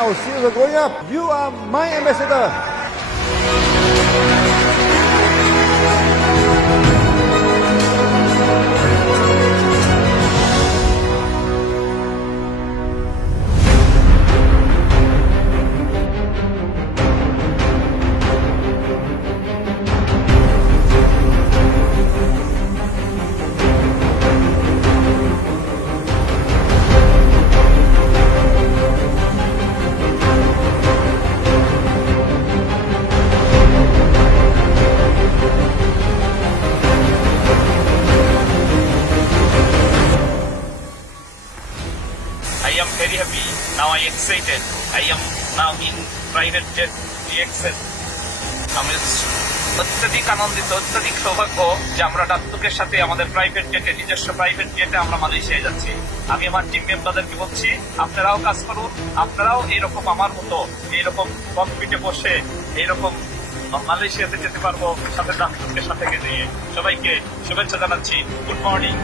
our seals are going up. You are my ambassador. I am very happy. Now I excited. I am now in private jet DXL. আমি অত্যধিক আনন্দিত, অত্যধিক সৌভাগ্য যে আমরা দাত্তকের সাথে আমাদের প্রাইভেট জেটে, নিজস্ব প্রাইভেট জেটে আমরা মালয়েশিয়ায় যাচ্ছি। আমি আমার টিম মেম্বারদেরকে বলছি, আপনারাও কাজ করুন, আপনারাও এইরকম আমার মতো এইরকম ককপিটে বসে এইরকম মালয়েশিয়াতে যেতে পারবো সাথে দাত্তকের সাথে নিয়ে। সবাইকে শুভেচ্ছা জানাচ্ছি। Good morning.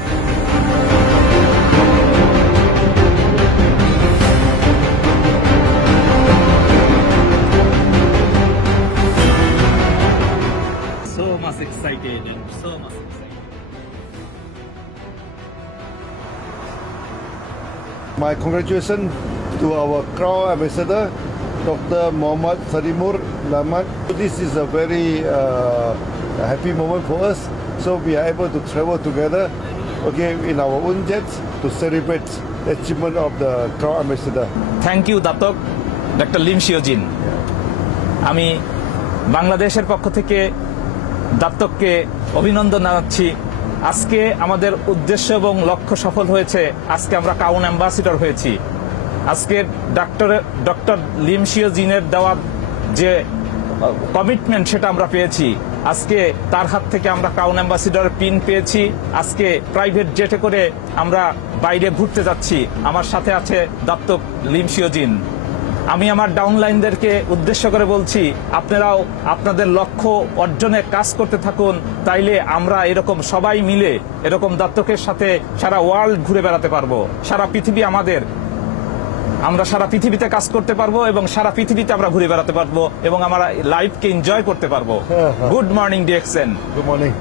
So much excited and so much excited. My congratulations to our Crown Ambassador, Dr. Muhammad Sarimur Lamat. This is a very happy moment for us. So we are able to travel together, okay, in our own jets to celebrate the achievement of the Crown Ambassador. Thank you Datuk doctor Lim শিওজিন। আমি বাংলাদেশের পক্ষ থেকে দাত্তককে অভিনন্দন জানাচ্ছি। আজকে আমাদের উদ্দেশ্য এবং লক্ষ্য সফল হয়েছে। আজকে আমরা ক্রাউন অ্যাম্বাসিডর হয়েছি। আজকে ডক্টর লিম শিওজিনের দেওয়া যে কমিটমেন্ট সেটা আমরা পেয়েছি। আজকে তার হাত থেকে আমরা ক্রাউন অ্যাম্বাসিডর পিন পেয়েছি। আজকে প্রাইভেট জেটে করে আমরা বাইরে ঘুরতে যাচ্ছি। আমার সাথে আছে দাত্তক লিম শিওজিন। আমি আমার ডাউনলাইনদেরকে উদ্দেশ্য করে বলছি, আপনারাও আপনাদের লক্ষ্য অর্জনে কাজ করতে থাকুন। তাইলে আমরা এরকম সবাই মিলে এরকম দাত্তকের সাথে সারা ওয়ার্ল্ড ঘুরে বেড়াতে পারবো। সারা পৃথিবী আমাদের, আমরা সারা পৃথিবীতে কাজ করতে পারবো এবং সারা পৃথিবীতে আমরা ঘুরে বেড়াতে পারবো এবং আমরা লাইফকে এনজয় করতে পারবো। Good morning DXN. Good morning.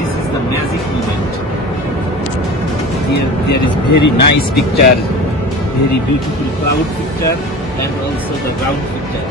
This is the magic moment. There is very nice picture, very beautiful cloud picture, and also the ground picture.